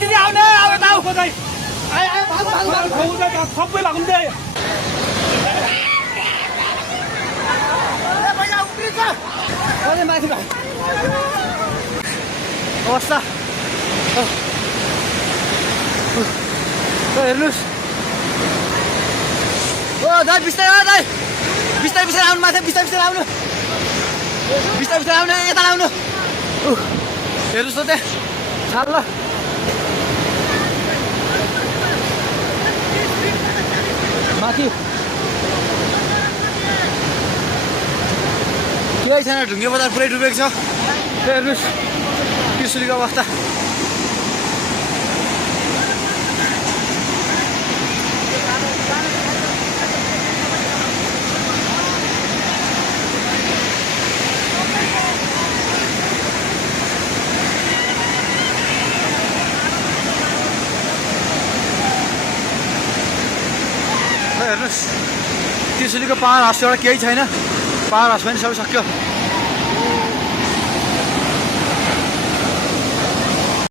दिदी आउने सबै लाग्नु माथि अवस्था हेर्नुहोस् ओ दाइ बिस्तारै दाइ बिस्तारै बिस्तारै आउनु माथि बिस्तारै बिस्तारै आउनु बिस्तारै बिस्तारै आउनु यता आउनु हेर्नुहोस् त त्यहाँ छाल ल माथि केही छैन ढुङ्गे बजार पुरै डुबेको छ हेर्नुहोस् त्रिशुलीको अवस्था हेर्नुहोस् त्रिशुलीको पाहाड हाउस एउटा केही छैन पाहाड हाउस पनि सबै सक्यो